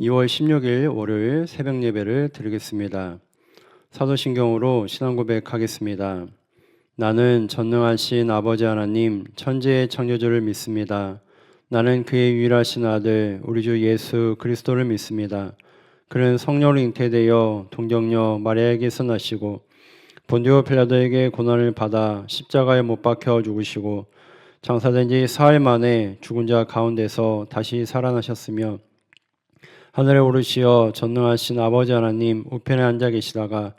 2월 16일 월요일 새벽 예배를 드리겠습니다. 사도신경으로 신앙 고백하겠습니다. 나는 전능하신 아버지 하나님 천지의 창조주를 믿습니다. 나는 그의 유일하신 아들 우리 주 예수 그리스도를 믿습니다. 그는 성령으로 잉태되어 동정녀 마리아에게서 나시고 본디오 빌라도에게 고난을 받아 십자가에 못 박혀 죽으시고 장사된 지 사흘 만에 죽은 자 가운데서 다시 살아나셨으며 하늘에 오르시어 전능하신 아버지 하나님 우편에 앉아 계시다가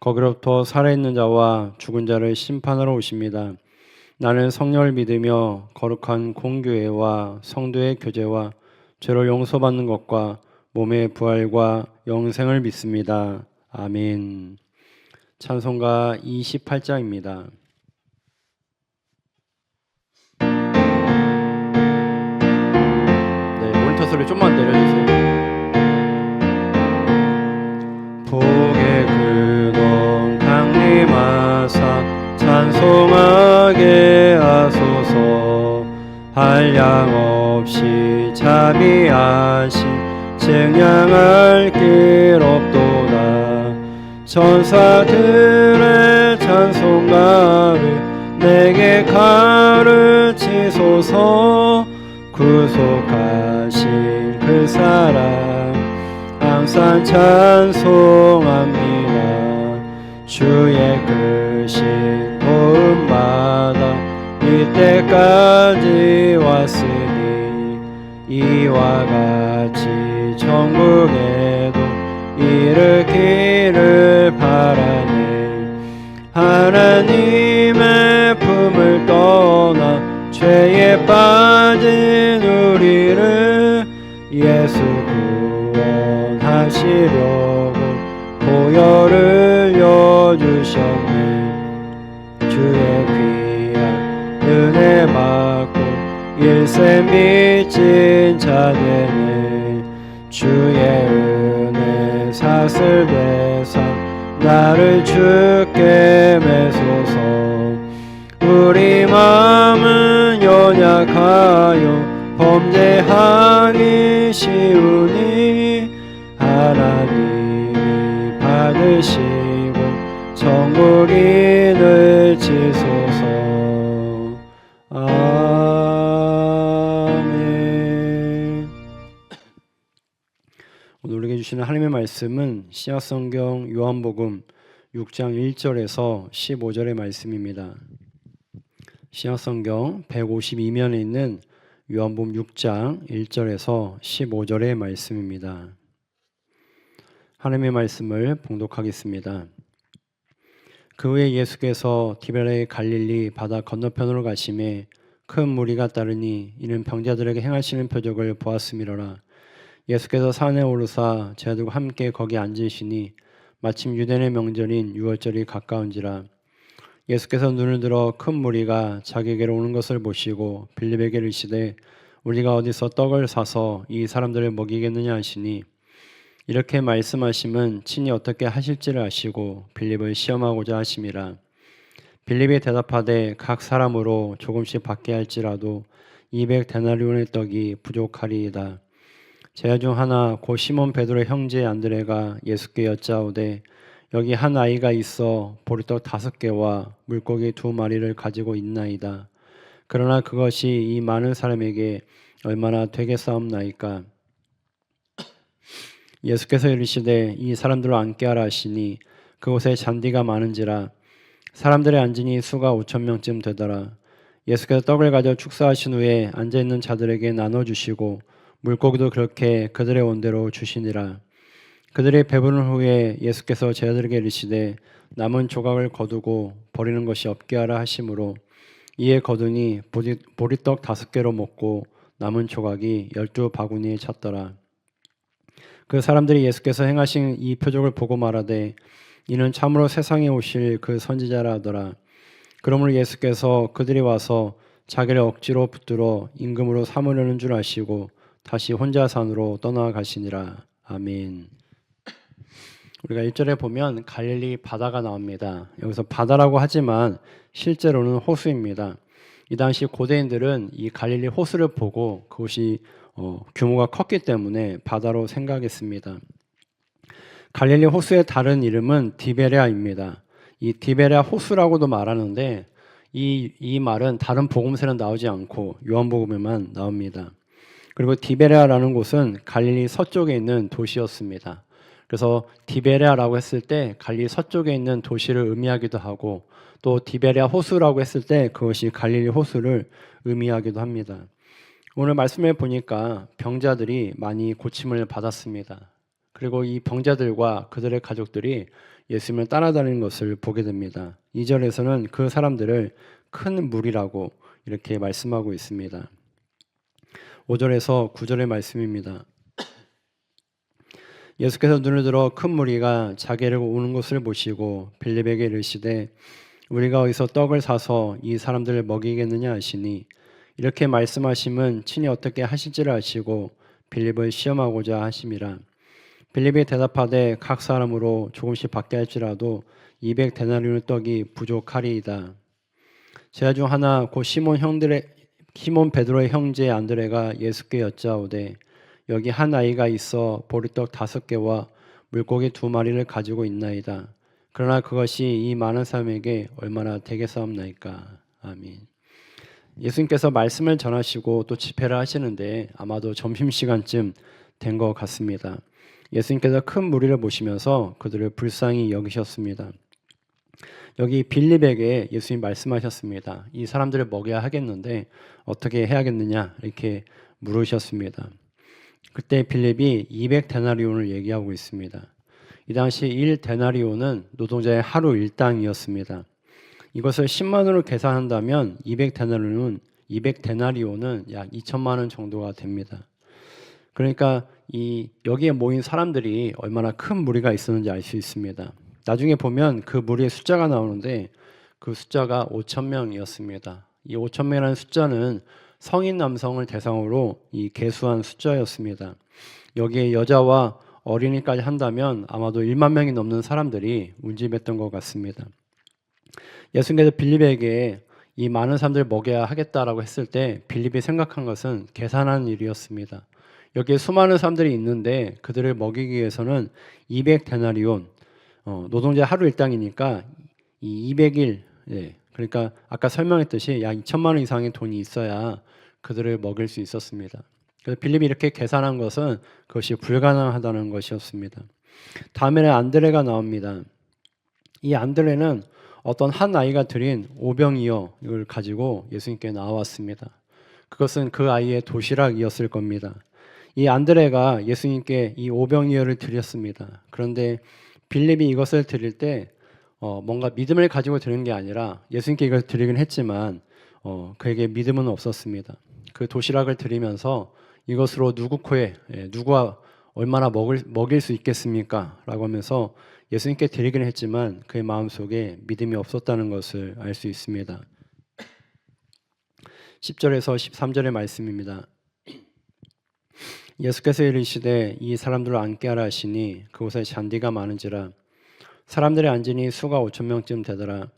거기로부터 살아있는 자와 죽은 자를 심판하러 오십니다. 나는 성령을 믿으며 거룩한 공교회와 성도의 교제와 죄를 용서받는 것과 몸의 부활과 영생을 믿습니다. 아멘. 찬송가 28장입니다. 네, 모니터 소리 좀만 내려주세요. 복의 근원 강림하사 찬송하게 하소서. 한량없이 자비하신 증량할 길 없도다. 천사들의 찬송가를 내게 가르치소서. 구속하신 그 사랑 항상 찬송합니다. 주의 크신 도움받아 이때까지 왔으니 이와 같이 천국에도 이르기를 바라네. 하나님의 품을 떠나 죄에 빠진 우리를 예수 구원하시려고 보혈을 여주셨네. 주의 귀한 은혜 받고 일생 빚진 자 되네. 주의 은혜 사슬 되사 나를 주께 매소서. 우리 마음은 연약하여 범죄하기 쉬우니 하나님이 받으시고 천국인을 지소서. 아멘. 오늘 우리에게 주시는 하나님의 말씀은 신약성경 요한복음 6장 1절에서 15절의 말씀입니다. 신약성경 152면에 있는 요한복음 6장 1절에서 15절의 말씀입니다. 하나님의 말씀을 봉독하겠습니다. 그 후에 예수께서 디베레 갈릴리 바다 건너편으로 가심에 큰 무리가 따르니 이는 병자들에게 행하시는 표적을 보았음이로라. 예수께서 산에 오르사 제자들과 함께 거기 앉으시니 마침 유대인의 명절인 유월절이 가까운지라. 예수께서 눈을 들어 큰 무리가 자기에게로 오는 것을 보시고 빌립에게 이르시되 우리가 어디서 떡을 사서 이 사람들을 먹이겠느냐 하시니 이렇게 말씀하심은 친히 어떻게 하실지를 아시고 빌립을 시험하고자 하심이라. 빌립이 대답하되 각 사람으로 조금씩 받게 할지라도 200데나리온의 떡이 부족하리이다. 제자 중 하나 곧 시몬 베드로의 형제 안드레가 예수께 여짜오되 여기 한 아이가 있어 보리떡 5개와 물고기 2마리를 가지고 있나이다. 그러나 그것이 이 많은 사람에게 얼마나 되겠사옵나이까. 예수께서 이르시되 이 사람들로 앉게 하라 하시니 그곳에 잔디가 많은지라. 사람들의 앉으니 수가 5,000명쯤 되더라. 예수께서 떡을 가져 축사하신 후에 앉아있는 자들에게 나눠주시고 물고기도 그렇게 그들의 원대로 주시니라. 그들이 배부른 후에 예수께서 제자들에게 이르시되 남은 조각을 거두고 버리는 것이 없게 하라 하심으로 이에 거두니 보리떡 5개로 먹고 남은 조각이 12바구니에 찼더라. 그 사람들이 예수께서 행하신 이 표적을 보고 말하되 이는 참으로 세상에 오실 그 선지자라 하더라. 그러므로 예수께서 그들이 와서 자기를 억지로 붙들어 임금으로 삼으려는 줄 아시고 다시 혼자 산으로 떠나가시니라. 아멘. 우리가 1절에 보면 갈릴리 바다가 나옵니다. 여기서 바다라고 하지만 실제로는 호수입니다. 이 당시 고대인들은 이 갈릴리 호수를 보고 그것이 규모가 컸기 때문에 바다로 생각했습니다. 갈릴리 호수의 다른 이름은 디베레아입니다. 이 디베레아 호수라고도 말하는데 이 말은 다른 복음서에는 나오지 않고 요한복음에만 나옵니다. 그리고 디베레아라는 곳은 갈릴리 서쪽에 있는 도시였습니다. 그래서 디베레아라고 했을 때 갈릴리 서쪽에 있는 도시를 의미하기도 하고 또 디베레아 호수라고 했을 때 그것이 갈릴리 호수를 의미하기도 합니다. 오늘 말씀에 보니까 병자들이 많이 고침을 받았습니다. 그리고 이 병자들과 그들의 가족들이 예수님을 따라다니는 것을 보게 됩니다. 2절에서는 그 사람들을 큰 무리라고 이렇게 말씀하고 있습니다. 5절에서 9절의 말씀입니다. 예수께서 눈을 들어 큰 무리가 자기를 오는 것을 보시고 빌립에게 이르시되 우리가 어디서 떡을 사서 이 사람들을 먹이겠느냐 하시니 이렇게 말씀하심은 친히 어떻게 하실지를 아시고 빌립을 시험하고자 하심이라. 빌립이 대답하되 각 사람으로 조금씩 받게 할지라도 200데나리온 떡이 부족하리이다. 제자 중 하나 곧 시몬 베드로의 형제 안드레가 예수께 여짜오되 여기 한 아이가 있어 보리떡 5개와 물고기 2마리를 가지고 있나이다. 그러나 그것이 이 많은 사람에게 얼마나 되겠사옵나이까. 아멘. 예수님께서 말씀을 전하시고 또 집회를 하시는데 아마도 점심시간쯤 된 것 같습니다. 예수님께서 큰 무리를 보시면서 그들을 불쌍히 여기셨습니다. 여기 빌립에게 예수님 말씀하셨습니다. 이 사람들을 먹여야 하겠는데 어떻게 해야겠느냐 이렇게 물으셨습니다. 그때 빌립이 200데나리온을 얘기하고 있습니다. 이 당시 1데나리온은 노동자의 하루 일당이었습니다. 이것을 10만원으로 계산한다면 200데나리온은 약 2천만 원 정도가 됩니다. 그러니까 여기에 모인 사람들이 얼마나 큰 무리가 있었는지 알 수 있습니다. 나중에 보면 그 무리의 숫자가 나오는데 그 숫자가 5,000명이었습니다. 이 5,000명이라는 숫자는 성인 남성을 대상으로 계수한 숫자였습니다. 여기에 여자와 어린이까지 한다면 아마도 1만 명이 넘는 사람들이 운집했던 것 같습니다. 예수님께서 빌립에게 이 많은 사람들을 먹여야 하겠다라고 했을 때 빌립이 생각한 것은 계산하는 일이었습니다. 여기에 수많은 사람들이 있는데 그들을 먹이기 위해서는 200데나리온 노동자 하루 일당이니까 이 200일 그러니까 아까 설명했듯이 약 2천만 원 이상의 돈이 있어야 그들을 먹일 수 있었습니다. 그래서 빌립이 이렇게 계산한 것은 그것이 불가능하다는 것이었습니다. 다음에는 안드레가 나옵니다. 이 안드레는 어떤 한 아이가 드린 오병이어를 가지고 예수님께 나왔습니다. 그것은 그 아이의 도시락이었을 겁니다. 이 안드레가 예수님께 이 오병이어를 드렸습니다. 그런데 빌립이 이것을 드릴 때 뭔가 믿음을 가지고 드리는 게 아니라 예수님께 이걸 드리긴 했지만 그에게 믿음은 없었습니다. 그 도시락을 드리면서 이것으로 누구 코에 누구가 얼마나 먹일 수 있겠습니까? 라고 하면서 예수님께 드리긴 했지만 그의 마음속에 믿음이 없었다는 것을 알 수 있습니다. 10절에서 13절의 말씀입니다. 예수께서 이르시되 이 사람들을 앉게 하라 하시니 그곳에 잔디가 많은지라 사람들이 앉으니 수가 5,000명쯤 되더라.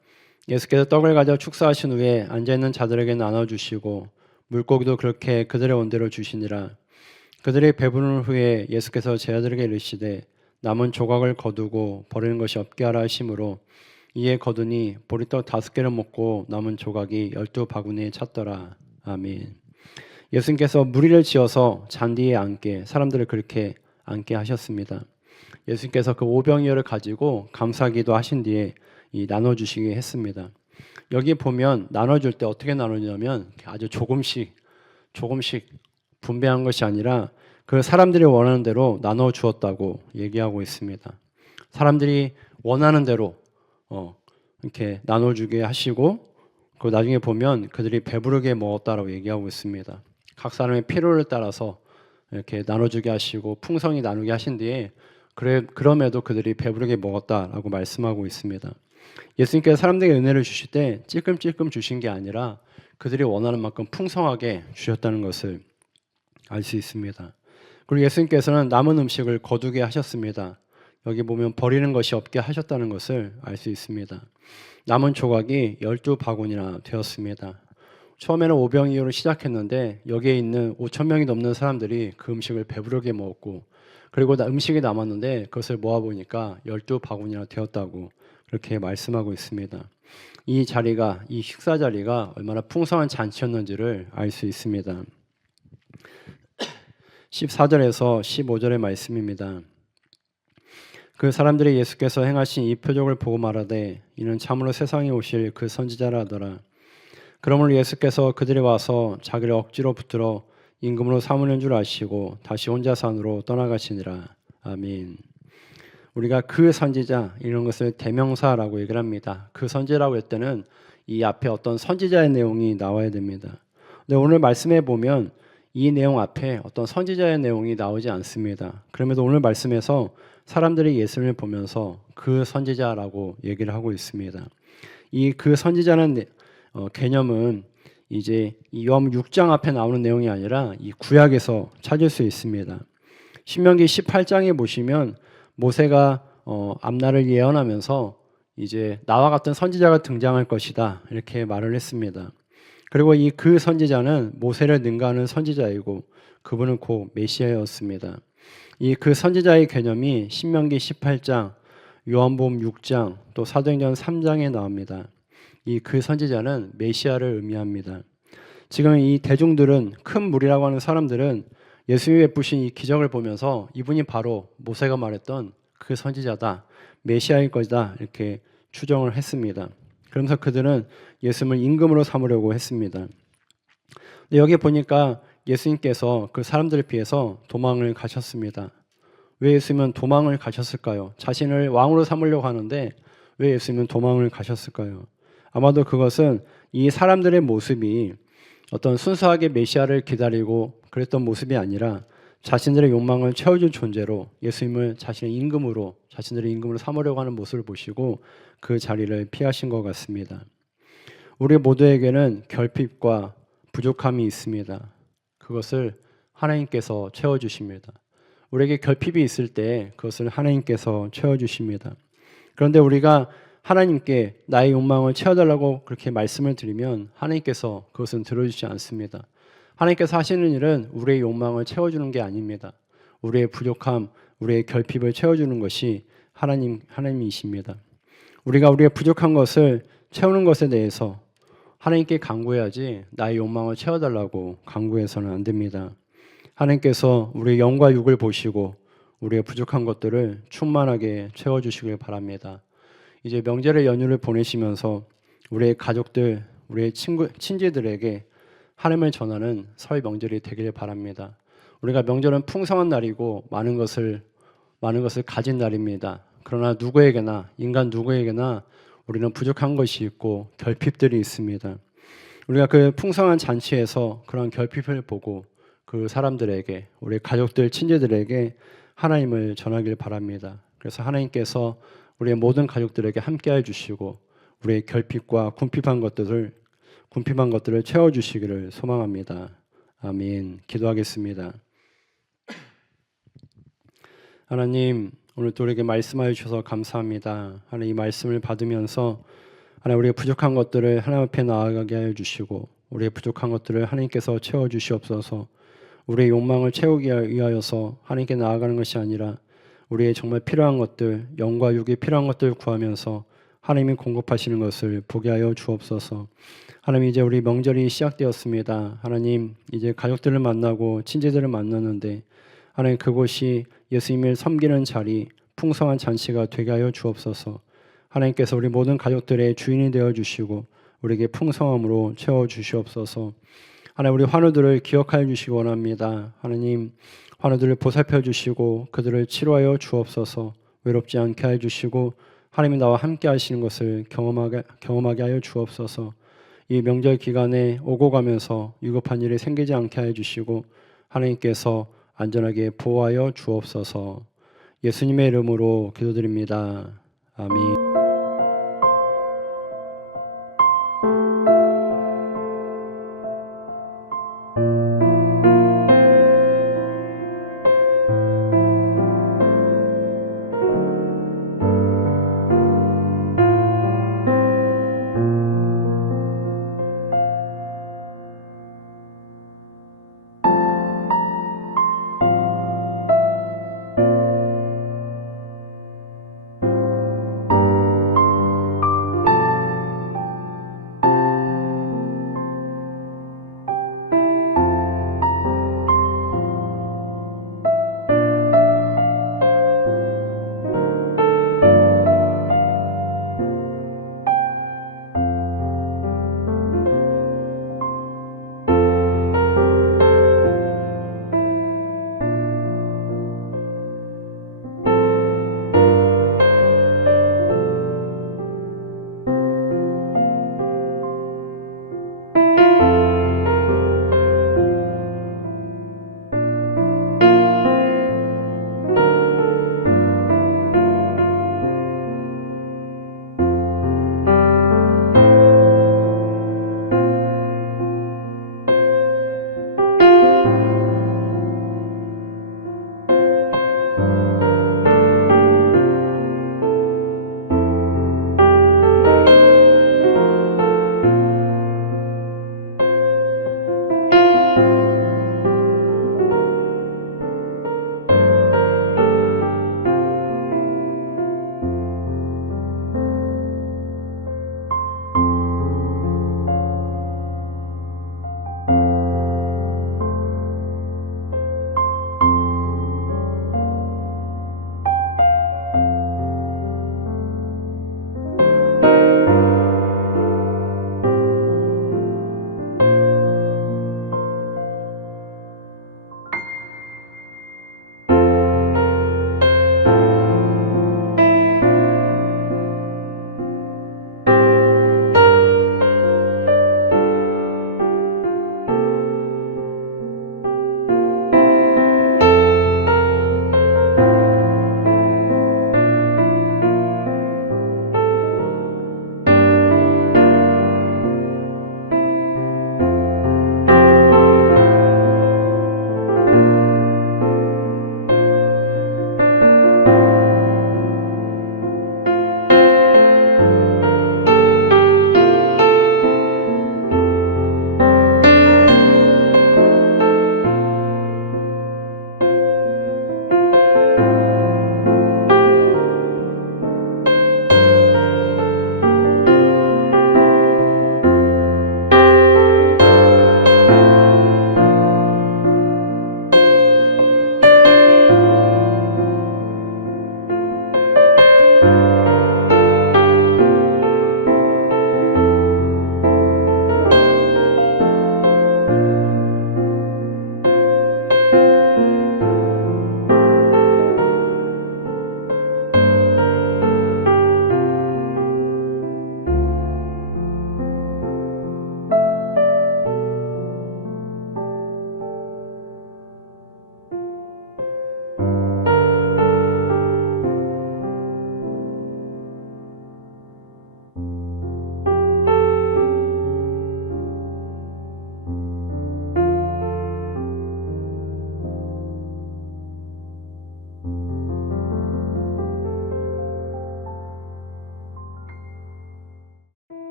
예수께서 떡을 가져 축사하신 후에 앉아있는 자들에게 나눠주시고 물고기도 그렇게 그들의 원대로 주시니라. 그들이 배부른 후에 예수께서 제자들에게 이르시되 남은 조각을 거두고 버리는 것이 없게 하라 하심으로 이에 거두니 보리떡 5개를 먹고 남은 조각이 12바구니에 찼더라. 아멘. 예수님께서 무리를 지어서 잔디에 앉게 사람들을 그렇게 앉게 하셨습니다. 예수님께서 그 오병이어를 가지고 감사기도 하신 뒤에 나눠주시게 했습니다. 여기 보면 나눠줄 때 어떻게 나누냐면 아주 조금씩 분배한 것이 아니라 그 사람들이 원하는 대로 나눠 주었다고 얘기하고 있습니다. 사람들이 원하는 대로 이렇게 나눠주게 하시고 그 나중에 보면 그들이 배부르게 먹었다라고 얘기하고 있습니다. 각 사람의 필요를 따라서 이렇게 나눠주게 하시고 풍성히 나누게 하신 뒤에 그럼에도 그들이 배부르게 먹었다라고 말씀하고 있습니다. 예수님께서 사람들에게 은혜를 주실 때 찔끔찔끔 주신 게 아니라 그들이 원하는 만큼 풍성하게 주셨다는 것을 알 수 있습니다. 그리고 예수님께서는 남은 음식을 거두게 하셨습니다. 여기 보면 버리는 것이 없게 하셨다는 것을 알 수 있습니다. 남은 조각이 12바구니나 되었습니다. 처음에는 5병이어로 시작했는데 여기에 있는 5천 명이 넘는 사람들이 그 음식을 배부르게 먹었고, 그리고 음식이 남았는데 그것을 모아보니까 12바구니나 되었다고 그렇게 말씀하고 있습니다. 이 자리가, 이 식사 자리가 얼마나 풍성한 잔치였는지를 알 수 있습니다. 14절에서 15절의 말씀입니다. 그 사람들이 예수께서 행하신 이 표적을 보고 말하되 이는 참으로 세상에 오실 그 선지자라 하더라. 그러므로 예수께서 그들이 와서 자기를 억지로 붙들어 임금으로 삼으는 줄 아시고 다시 혼자 산으로 떠나가시니라. 아멘. 우리가 그 선지자, 이런 것을 대명사라고 얘기를 합니다. 그 선지자라고 할 때는 이 앞에 어떤 선지자의 내용이 나와야 됩니다. 근데 오늘 말씀해 보면 이 내용 앞에 어떤 선지자의 내용이 나오지 않습니다. 그럼에도 오늘 말씀에서 사람들이 예수님을 보면서 그 선지자라고 얘기를 하고 있습니다. 이 그 선지자는 개념은 이제 이 요한복음 6장 앞에 나오는 내용이 아니라 이 구약에서 찾을 수 있습니다. 신명기 18장에 보시면 모세가 앞날을 예언하면서 이제 나와 같은 선지자가 등장할 것이다 이렇게 말을 했습니다. 그리고 이 그 선지자는 모세를 능가하는 선지자이고 그분은 곧 메시아였습니다. 이 그 선지자의 개념이 신명기 18장, 요한복음 6장, 또 사도행전 3장에 나옵니다. 이 그 선지자는 메시아를 의미합니다. 지금 이 대중들은, 큰 무리라고 하는 사람들은 예수님이 베푸신 이 기적을 보면서 이분이 바로 모세가 말했던 그 선지자다, 메시아일 것이다 이렇게 추정을 했습니다. 그러면서 그들은 예수님을 임금으로 삼으려고 했습니다. 근데 여기 보니까 예수님께서 그 사람들을 피해서 도망을 가셨습니다. 왜 예수님은 도망을 가셨을까요? 자신을 왕으로 삼으려고 하는데 왜 예수님은 도망을 가셨을까요? 아마도 그것은 이 사람들의 모습이 어떤 순수하게 메시아를 기다리고 그랬던 모습이 아니라 자신들의 욕망을 채워줄 존재로 예수님을 자신의 임금으로, 자신들의 임금으로 삼으려고 하는 모습을 보시고 그 자리를 피하신 것 같습니다. 우리 모두에게는 결핍과 부족함이 있습니다. 그것을 하나님께서 채워주십니다. 우리에게 결핍이 있을 때 그것을 하나님께서 채워주십니다. 그런데 우리가 하나님께 나의 욕망을 채워달라고 그렇게 말씀을 드리면 하나님께서 그것은 들어주지 않습니다. 하나님께서 하시는 일은 우리의 욕망을 채워주는 게 아닙니다. 우리의 부족함, 우리의 결핍을 채워주는 것이 하나님이십니다. 우리가 우리의 부족한 것을 채우는 것에 대해서 하나님께 간구해야지 나의 욕망을 채워달라고 간구해서는 안 됩니다. 하나님께서 우리의 영과 육을 보시고 우리의 부족한 것들을 충만하게 채워주시길 바랍니다. 이제 명절의 연휴를 보내시면서 우리의 가족들, 우리의 친지들에게 하나님을 전하는 설 명절이 되길 바랍니다. 우리가 명절은 풍성한 날이고 많은 것을 가진 날입니다. 그러나 누구에게나, 인간 누구에게나 우리는 부족한 것이 있고 결핍들이 있습니다. 우리가 그 풍성한 잔치에서 그런 결핍을 보고 그 사람들에게, 우리 가족들, 친지들에게 하나님을 전하길 바랍니다. 그래서 하나님께서 우리의 모든 가족들에게 함께해 주시고 우리의 결핍과 궁핍한 것들을 채워주시기를 소망합니다. 아멘. 기도하겠습니다. 하나님, 오늘 또 우리에게 말씀하여 주셔서 감사합니다. 하나님, 이 말씀을 받으면서 하나님, 우리의 부족한 것들을 하나님 앞에 나아가게 하여 주시고 우리의 부족한 것들을 하나님께서 채워주시옵소서. 우리의 욕망을 채우기 위하여서 하나님께 나아가는 것이 아니라 우리의 정말 필요한 것들, 영과 육이 필요한 것들을 구하면서 하나님이 공급하시는 것을 보게 하여 주옵소서. 하나님, 이제 우리 명절이 시작되었습니다. 하나님, 이제 가족들을 만나고 친지들을 만나는데 하나님, 그곳이 예수님을 섬기는 자리, 풍성한 잔치가 되게 하여 주옵소서. 하나님께서 우리 모든 가족들의 주인이 되어 주시고 우리에게 풍성함으로 채워 주시옵소서. 하나님, 우리 환우들을 기억하여 주시기 원합니다. 하나님, 환우들을 보살펴 주시고 그들을 치료하여 주옵소서. 외롭지 않게 하여 주시고 하나님이 나와 함께 하시는 것을 경험하게 하여 주옵소서. 이 명절 기간에 오고 가면서 위급한 일이 생기지 않게 하여 주시고 하나님께서 안전하게 보호하여 주옵소서. 예수님의 이름으로 기도드립니다. 아멘.